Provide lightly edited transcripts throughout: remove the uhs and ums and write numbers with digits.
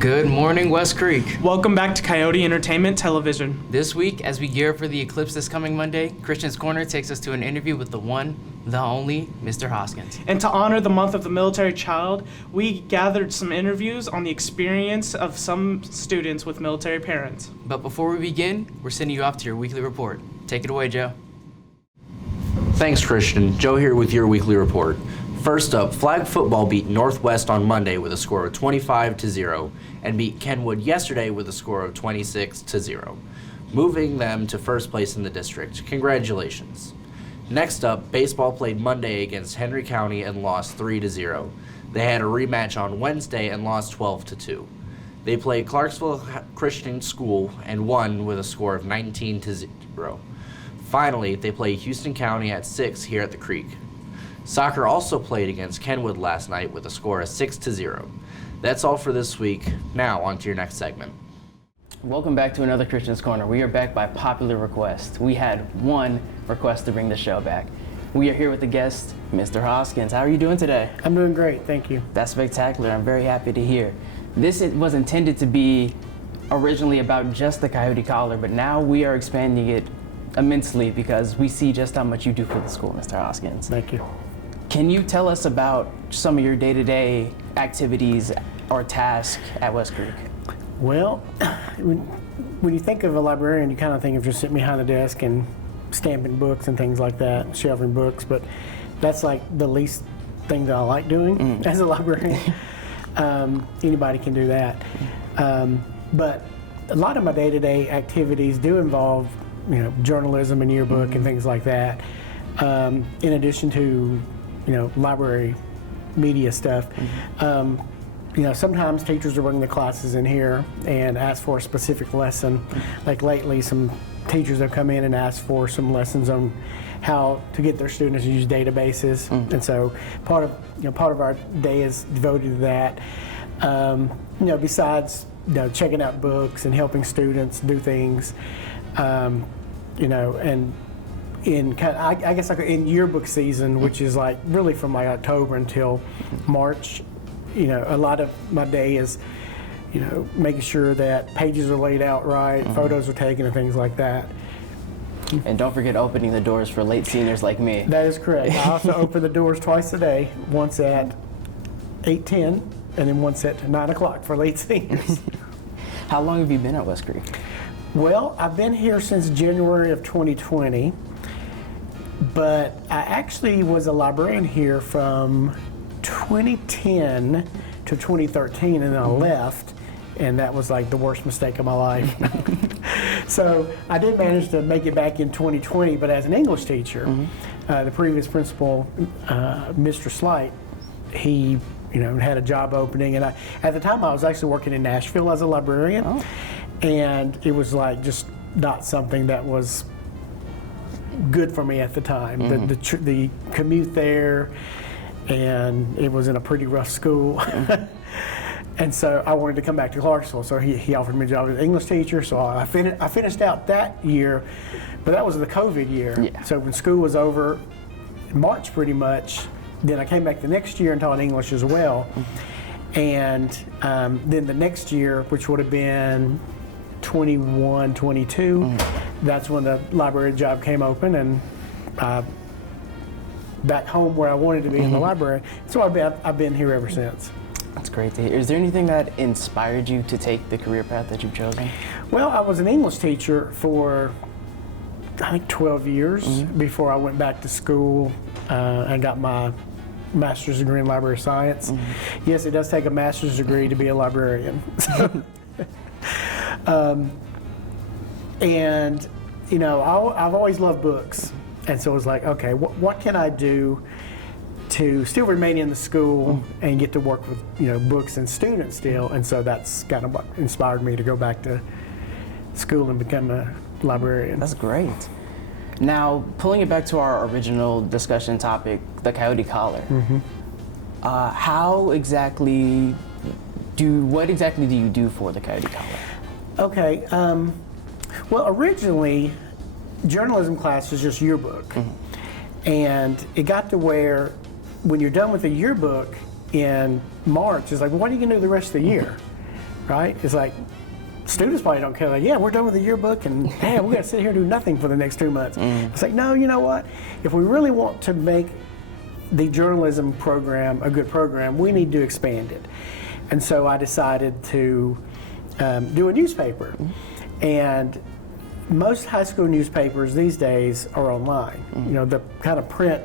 Good morning, West Creek. Welcome back to Coyote Entertainment Television. This week, as we gear up for the eclipse this coming Monday, Christian's Corner takes us to an interview with the one, the only, Mr. Hoskins. And to honor the month of the military child, we gathered some interviews on the experience of some students with military parents. But before we begin, we're sending you off to your weekly report. Take it away, Joe. Thanks, Christian. Joe here with your weekly report. First up, flag football beat Northwest on Monday with a score of 25-0 and beat Kenwood yesterday with a score of 26-0, moving them to first place in the district. Congratulations. Next up, baseball played Monday against Henry County and lost 3-0. They had a rematch on Wednesday and lost 12-2. They played Clarksville Christian School and won with a score of 19-0. Finally, they played Houston County at 6 here at the Creek. Soccer also played against Kenwood last night with a score of 6-0. That's all for this week. Now, on to your next segment. Welcome back to another Christian's Corner. We are back by popular request. We had one request to bring the show back. We are here with the guest, Mr. Hoskins. How are you doing today? I'm doing great, thank you. That's spectacular. I'm very happy to hear. This was intended to be originally about just the Coyote Collar, but now we are expanding it immensely because we see just how much you do for the school, Mr. Hoskins. Thank you. Can you tell us about some of your day-to-day activities or tasks at West Creek? Well, when you think of a librarian, you kind of think of just sitting behind the desk and stamping books and things like that, shelving books, but that's like the least thing that I like doing as a librarian. Anybody can do that. But a lot of my day-to-day activities do involve, journalism and yearbook and things like that, in addition to library media stuff. Sometimes teachers are bringing the classes in here and ask for a specific lesson. Like lately, some teachers have come in and asked for some lessons on how to get their students to use databases. And so part of our day is devoted to that. Besides checking out books and helping students do things, and I guess in yearbook season, which is like really from like October until March, a lot of my day is, making sure that pages are laid out right, photos are taken and things like that. And don't forget opening the doors for late seniors like me. That is correct. I also open the doors twice a day, once at 8:10 and then once at 9 o'clock for late seniors. How long have you been at West Creek? Well, I've been here since January of 2020. But I actually was a librarian here from 2010 to 2013, and then I left, and that was like the worst mistake of my life. So I did manage to make it back in 2020, but as an English teacher, the previous principal, Mr. Slight, he had a job opening, and at the time I was actually working in Nashville as a librarian, and it was like just not something that was good for me at the time. The commute there, and it was in a pretty rough school. And so I wanted to come back to Clarksville, so he offered me a job as an English teacher. So I finished out that year, but that was the COVID year. Yeah. So when school was over in March pretty much, then I came back the next year and taught English as well. And then the next year, which would have been 21, 22, that's when the library job came open, and back home where I wanted to be in the library. So I've been here ever since. That's great to hear. Is there anything that inspired you to take the career path that you've chosen? Well, I was an English teacher for, I think, 12 years before I went back to school and got my master's degree in library science. Yes, it does take a master's degree to be a librarian. And I've always loved books, and so it was like, okay, what can I do to still remain in the school and get to work with books and students still? And so that's kind of what inspired me to go back to school and become a librarian. That's great. Now, pulling it back to our original discussion topic, the Coyote Collar. What exactly do you do for the Coyote Collar? Okay. Well, originally, journalism class was just yearbook. And it got to where when you're done with the yearbook in March, it's like, well, what are you going to do the rest of the year? right? It's like, students probably don't care, like, yeah, we're done with the yearbook and man, we're gonna sit here and do nothing for the next 2 months. It's like, no, you know what? If we really want to make the journalism program a good program, we need to expand it. And so I decided to do a newspaper. And most high school newspapers these days are online. You know, the kind of print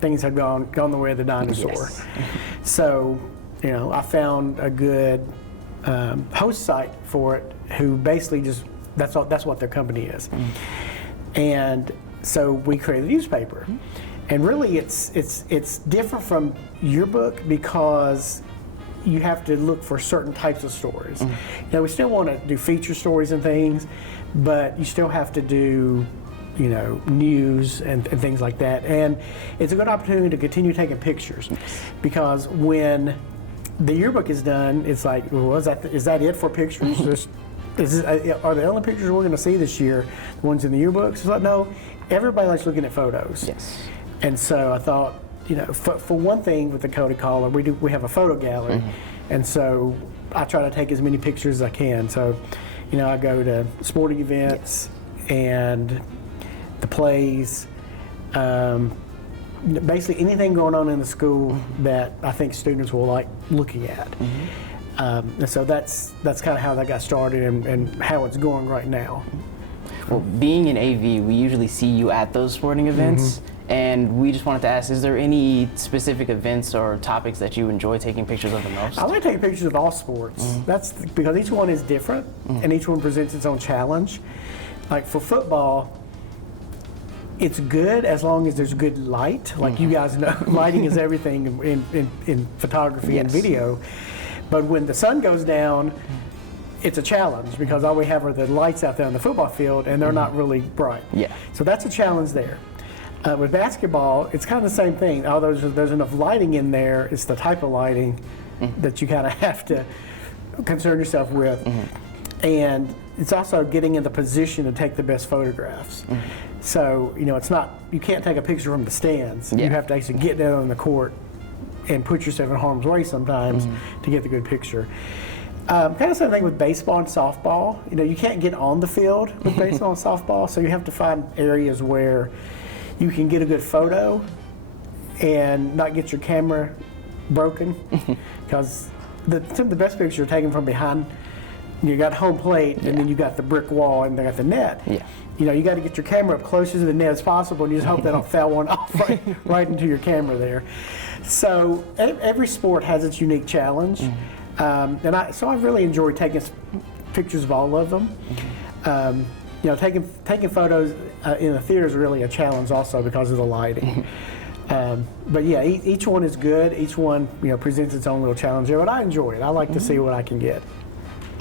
things have gone the way of the dinosaur. Yes. So, you know, I found a good host site for it, who basically just that's what their company is. And so we created a newspaper. And really, it's different from yearbook because you have to look for certain types of stories. Now, we still want to do feature stories and things, but you still have to do, you know, news and things like that. And it's a good opportunity to continue taking pictures, because when the yearbook is done, it's like, well, is that it for pictures? Are the only pictures we're going to see this year the ones in the yearbooks? It's like, no, everybody likes looking at photos. Yes. And so I thought, you know, for one thing with the Coyote Collar, we have a photo gallery, and so I try to take as many pictures as I can. So, you know, I go to sporting events and the plays, basically anything going on in the school that I think students will like looking at. And so that's kind of how that got started and how it's going right now. Well, being in AV, we usually see you at those sporting events. And we just wanted to ask, is there any specific events or topics that you enjoy taking pictures of the most? I like taking pictures of all sports. That's because each one is different, and each one presents its own challenge. Like for football, it's good as long as there's good light. Like you guys know, lighting is everything in photography and video. But when the sun goes down, it's a challenge because all we have are the lights out there on the football field, and they're not really bright. Yeah. So that's a challenge there. With basketball, it's kind of the same thing. Although there's enough lighting in there, it's the type of lighting that you kind of have to concern yourself with. And it's also getting in the position to take the best photographs. So, you know, it's not, you can't take a picture from the stands. Yeah. You have to actually get down on the court and put yourself in harm's way sometimes to get the good picture. Kind of same thing with baseball and softball. You know, you can't get on the field with baseball and softball, so you have to find areas where you can get a good photo and not get your camera broken, because some of the best pictures are taken from behind. You got home plate, and then you got the brick wall, and they got the net. Yeah. You know, you got to get your camera up close to the net as possible, and you just hope they don't foul one off right into your camera there. So every sport has its unique challenge, and I really enjoy taking pictures of all of them. You know, taking photos in the theater is really a challenge also because of the lighting. But yeah, each one is good. Each one, you know, presents its own little challenge there, but I enjoy it. I like to see what I can get.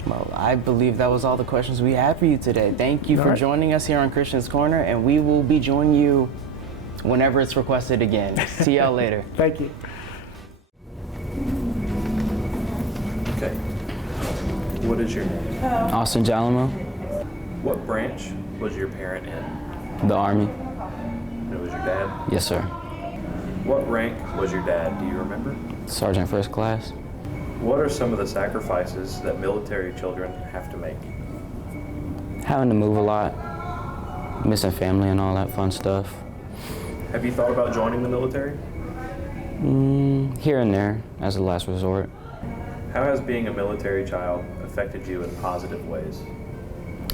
Well, I believe that was all the questions we had for you today. Thank you for joining us here on Christian's Corner, and we will be joining you whenever it's requested again. See y'all later. Thank you. Okay. What is your name? Austin Jalamo, What branch was your parent in? the Army. And it was your dad? Yes, sir. What rank was your dad? Do you remember? Sergeant First Class. What are some of the sacrifices that military children have to make? Having to move a lot, missing family and all that fun stuff. Have you thought about joining the military? Here and there, as a last resort. How has being a military child affected you in positive ways?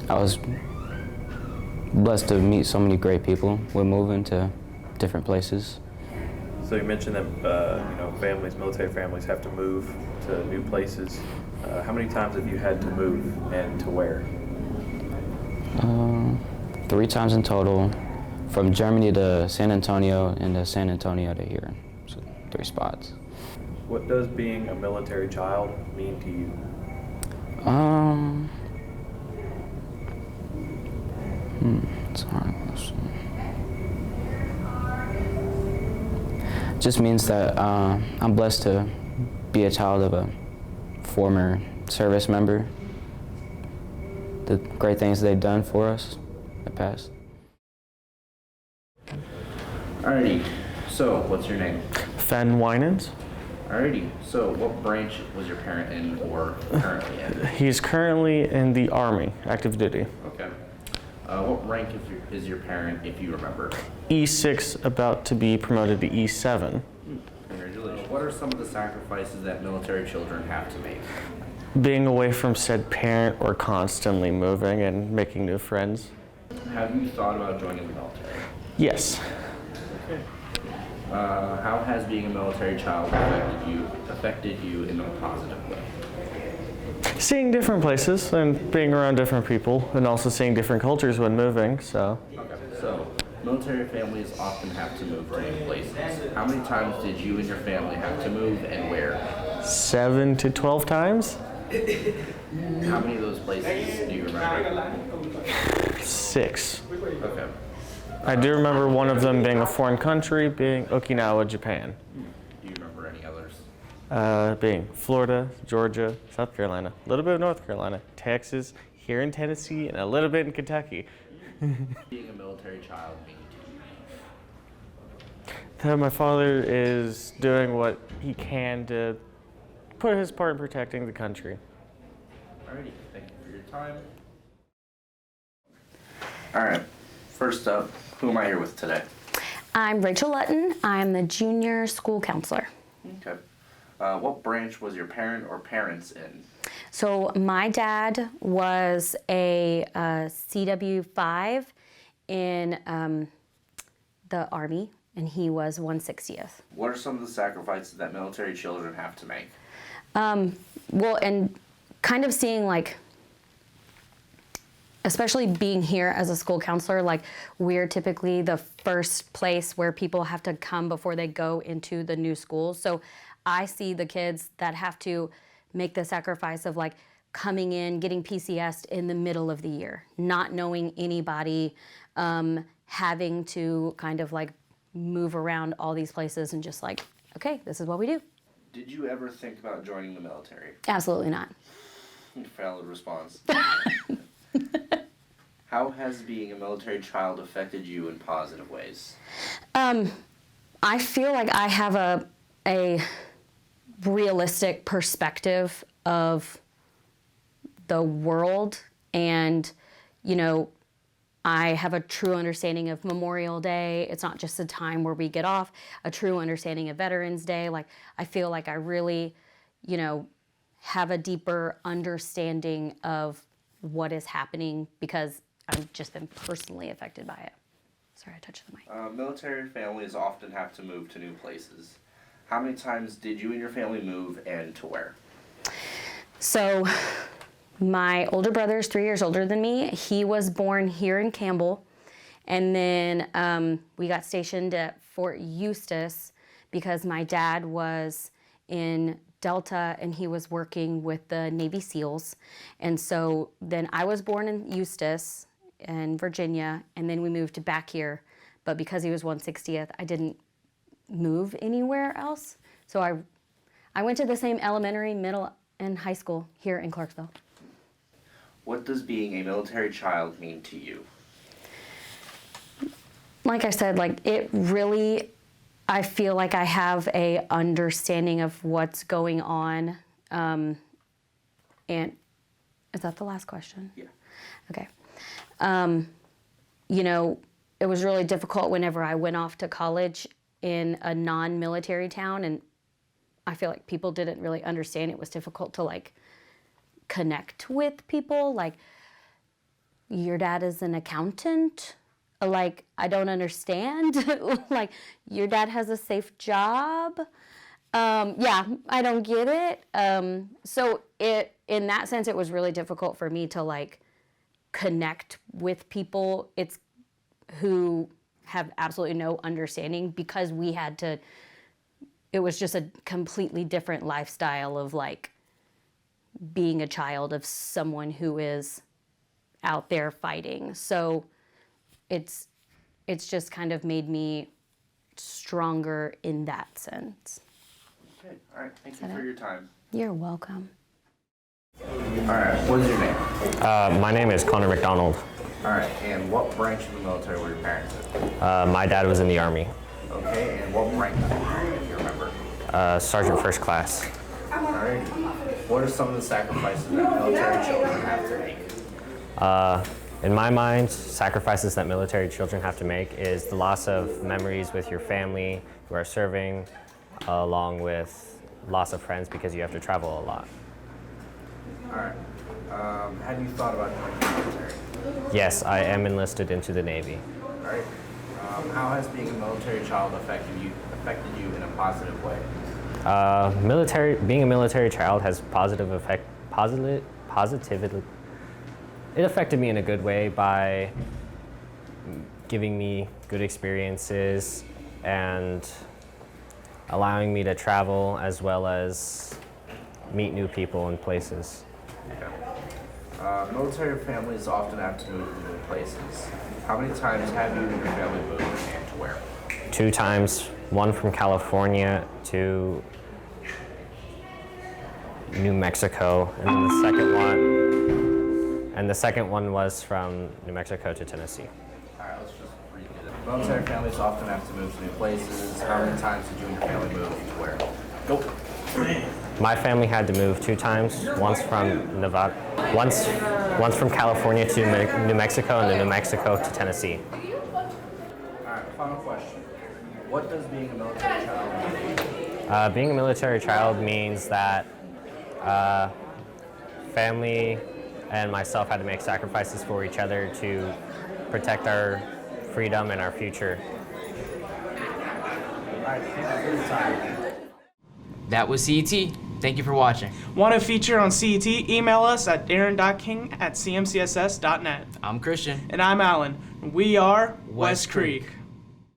I was blessed to meet so many great people. We're moving to different places. So you mentioned that you know, military families have to move to new places. How many times have you had to move, and to where? 3 times in total, from Germany to San Antonio and to San Antonio to here. So 3 spots. What does being a military child mean to you? It's a hard question. Just means that I'm blessed to be a child of a former service member. The great things they've done for us in the past. Alrighty, so what's your name? Fen Winans. Alrighty, so what branch was your parent in or currently in? He's currently in the Army, active duty. Okay. What rank is your parent, if you remember? E6, about to be promoted to E7. Congratulations. What are some of the sacrifices that military children have to make? Being away from said parent or constantly moving and making new friends. Have you thought about joining the military? Yes. Okay. How has being a military child affected you in a positive way? Seeing different places and being around different people and also seeing different cultures when moving, so. Okay. So, military families often have to move to new places. How many times did you and your family have to move and where? 7 to 12 times? How many of those places do you remember? 6. Okay. I do remember one of them being a foreign country, being Okinawa, Japan. Do you remember any others? Being Florida, Georgia, South Carolina, a little bit of North Carolina, Texas, here in Tennessee, and a little bit in Kentucky. Being a military child mean to you? That my father is doing what he can to put his part in protecting the country. Alrighty, thank you for your time. Alright, first up, who am I here with today? I'm Rachel Lutton. I'm the junior school counselor. Okay. What branch was your parent or parents in? So my dad was a CW5 in the Army, and he was 160th. What are some of the sacrifices that military children have to make? Well, and kind of seeing like, especially being here as a school counselor, like we're typically the first place where people have to come before they go into the new schools. So I see the kids that have to make the sacrifice of like coming in, getting PCS'd in the middle of the year, not knowing anybody, having to kind of like move around all these places and just like, okay, this is what we do. Did you ever think about joining the military? Absolutely not. Valid response. How has being a military child affected you in positive ways? I feel like I have a realistic perspective of the world, and you know, I have a true understanding of Memorial Day. It's not just a time where we get off, a true understanding of Veterans Day. Like, I feel like I really, you know, have a deeper understanding of what is happening because I've just been personally affected by it. Sorry, I touched the mic. Military families often have to move to new places. How many times did you and your family move, and to where? So my older brother is 3 years older than me. He was born here in Campbell. And then we got stationed at Fort Eustis because my dad was in Delta and he was working with the Navy SEALs. And so then I was born in Eustis in Virginia, and then we moved back here. But because he was 160th, I didn't move anywhere else. So I went to the same elementary, middle, and high school here in Clarksville. What does being a military child mean to you? Like I said, like it really, I feel like I have a understanding of what's going on. And is that the last question? Yeah. Okay. You know, it was really difficult whenever I went off to college in a non-military town, and I feel like people didn't really understand. It was difficult to like connect with people. Like, your dad is an accountant? Like, I don't understand. Like, your dad has a safe job? Yeah, I don't get it. So in that sense, it was really difficult for me to like connect with people who have absolutely no understanding, because we had to, it was just a completely different lifestyle of like being a child of someone who is out there fighting. So it's just kind of made me stronger in that sense. Okay, all right, thank you for your time. You're welcome. All right, what is your name? My name is Connor McDonald. All right, and what branch of the military were your parents in? My dad was in the Army. Okay, and what rank, if you remember? Sergeant First Class. Alright. What are some of the sacrifices that military children have to make? In my mind, sacrifices that military children have to make is the loss of memories with your family who are serving, along with loss of friends because you have to travel a lot. Alright. Have you thought about joining the military? Yes, I am enlisted into the Navy. Alright. How has being a military child affected you in a positive way? Being a military child has positively. It affected me in a good way by giving me good experiences and allowing me to travel as well as meet new people and places. Okay. Military families often have to move to new places. How many times have you and your family moved and to where? 2 times, one from California to New Mexico, and then the second one was from New Mexico to Tennessee. All right, let's just read it. Military families often have to move to new places. How many times did you and your family move to where? Go. My family had to move 2 times, once from Nevada, once from California to New Mexico, and then New Mexico to Tennessee. All right, final question. What does being a military child mean? Being a military child means that family and myself had to make sacrifices for each other to protect our freedom and our future. All right, thank you for your time. That was CET. Thank you for watching. Want to feature on CET? Email us at aaron.king@cmcss.net. I'm Christian. And I'm Alan. We are West Creek.